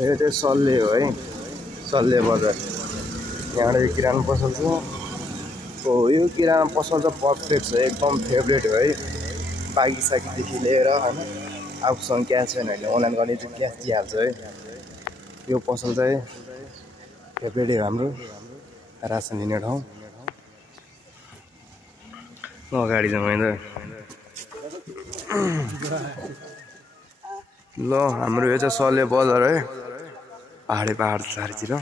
यो चाहिँ सल्ले हो है, सल्ले बजार। यहाँबाट किराना पसल छ। हो यो किराना पसल चाहिँ पर्फेक्ट छ, एकदम फेभरेट हो है। बाइक साइकदेखि लिएर होइन आफूसँग क्यास छैन भने अनलाइन गर्ने चाहिँ क्यास दिइहाल्छ है। यो पसल चाहिँ फेभरेट हो हाम्रो, रासन लिने ठाउँ। अगाडि जाउँ है त। ल हाम्रो यो चाहिँ सल्ले बजार है, पहाड चारैतिर।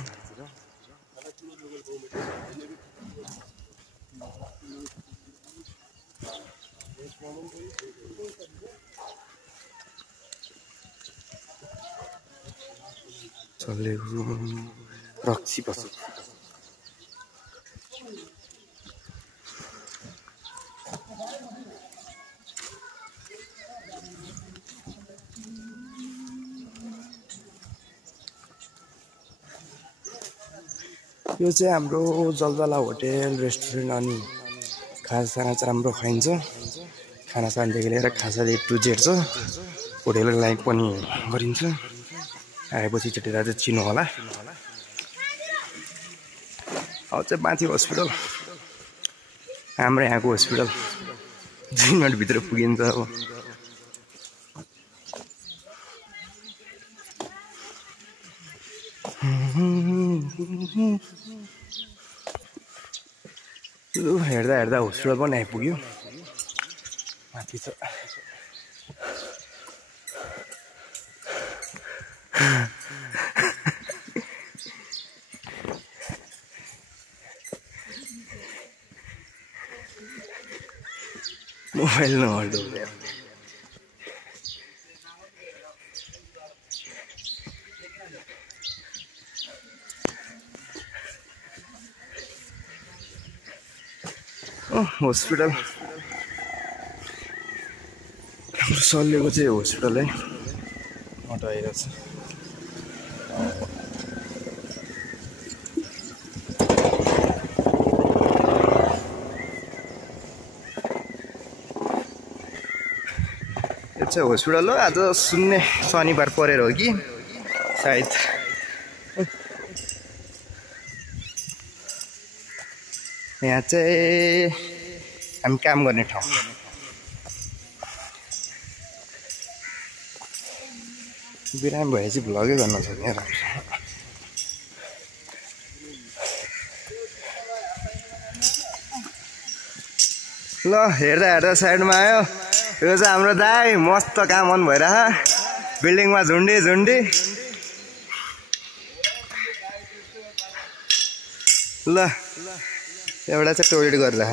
सल्ले रक्सी पसल। यो चाहिँ हाम्रो जलजला होटेल रेस्टुरेन्ट। अनि खानासाना चाहिँ राम्रो खाइन्छ। खानासानादेखि लिएर खाजाले टु जेड छ। होटेलको लागि पनि गरिन्छ। आएपछि चटेर चाहिँ चिनो होला। अब चाहिँ माथि हस्पिटल, हाम्रो यहाँको हस्पिटल 2 मिनटभित्र पुगिन्छ। अब लु हेर्दा हेर्दा हस्पिटल पनि आइपुग्यो। माथि छ मोबाइल नहल्दो। हस्पिटल हाम्रो सल्लेको चाहिँ हस्पिटल है, हटाइरहेको छ। यो चाहिँ हस्पिटल हो। आज सुन्ने शनिबार परेर हो कि सायद। यहाँ चाहिँ हामी काम गर्ने ठाउँ। बिरामी भएपछि भ्लगै गर्न सक्ने। ल हेर्दा हेर्दा साइडमा आयो। यो चाहिँ हाम्रो दाइ मस्त काम अन भइरहेछ बिल्डिङमा। झुन्डी ल एउटा चाहिँ टोइलेट गरिरह।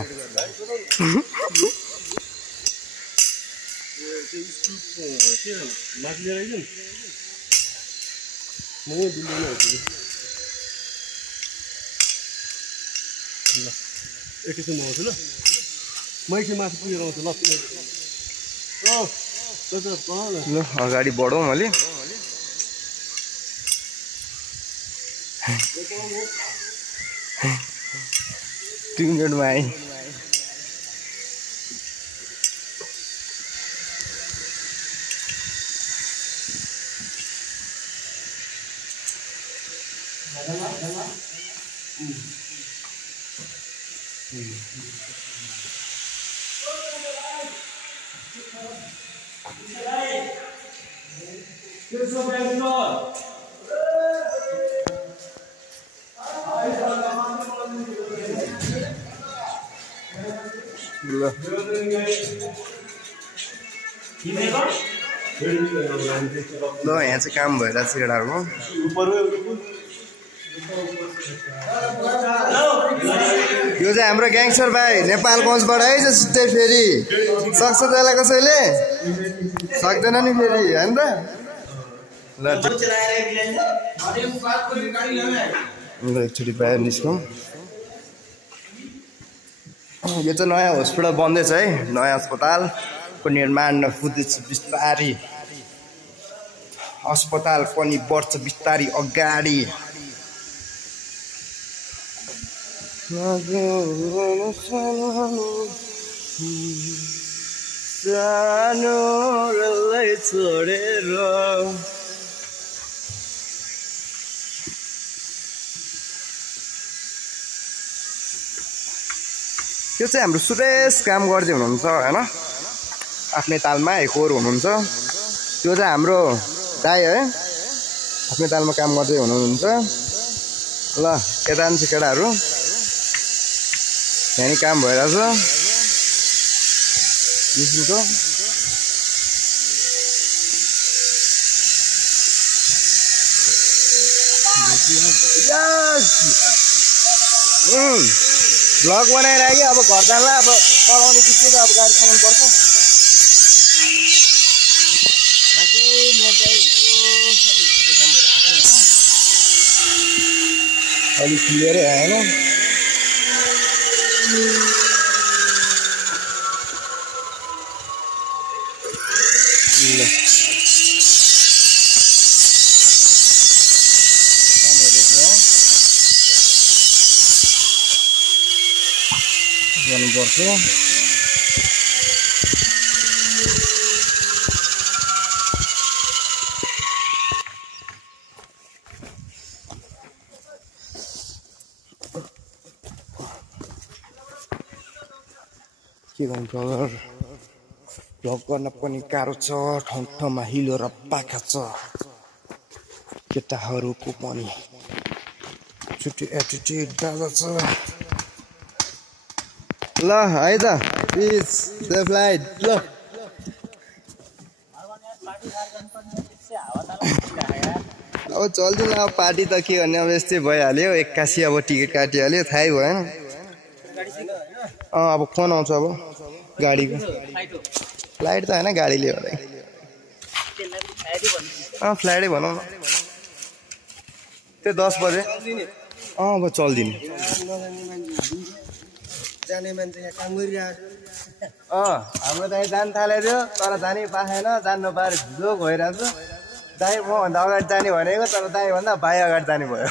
एकैछिन आउँछु ल, मैसे माथि पुगेर आउँछु ल। ल अगाडि बढौँ अलि। 2 मिनटमा आएँ। ल यहाँ चाहिँ काम भइरहेको छ केटाहरूको। यो चाहिँ हाम्रो ग्याङ्स्टर भाइ नेपालगञ्जबाट है। जस्तै फेरि सक्छ त्यसलाई कसैले सक्दैन नि फेरि होइन त। ल एकचोटि बाहिर निस्कौँ। यो चाहिँ नयाँ हस्पिटल बन्दैछ है। नयाँ अस्पतालको निर्माण हुँदैछ बिस्तारी। अस्पताल पनि बढ्छ बिस्तारी अगाडि। सानोलाई छोडेर त्यो चाहिँ हाम्रो सुरेश काम गर्दै हुनुहुन्छ हैन आफ्नै तालमा एकोर हुनुहुन्छ त्यो चाहिँ हाम्रो दाइ है आफ्नै तालमा काम गर्दै हुनुहुन्छ ल यता जान्छ केटाहरू यहाँ काम भइरहेछ मिसिनको भ्लग बनाइराख्यो अब घर जानला अब पढाउने बित्तिकै अब गाडी चलाउनु पर्छ अलिक क्लियरै आएन गर्नुपर्छ के गर्नु ब्रदर भ्लग गर्न पनि गाह्रो छ ठाउँ ठाउँमा हिलो र पाखा छ केटाहरूको पनि छुट्टी एटिट्युड दादा छ ल है त प्लिज द फ्लाइट ल अब चल्दैन अब पार्टी त के गर्ने अब यस्तै भइहाल्यो 81 अब टिकट काटिहाल्यो थाहै भएन अब फोन आउँछ अब गाडीको फ्लाइट त होइन गाडीले होला फ्लाइटै भनौँ न त्यो 10 बजे अब चल्दिने जाने मान्छे यहाँ काम गरिरहेको हाम्रो दाइ जान थालेको तर जानै पाएन जान्नु पाएर जोक भइरहेको छ दाइ मभन्दा अगाडि जाने भनेको तर दाइ भन्दा भाइ अगाडि जाने भयो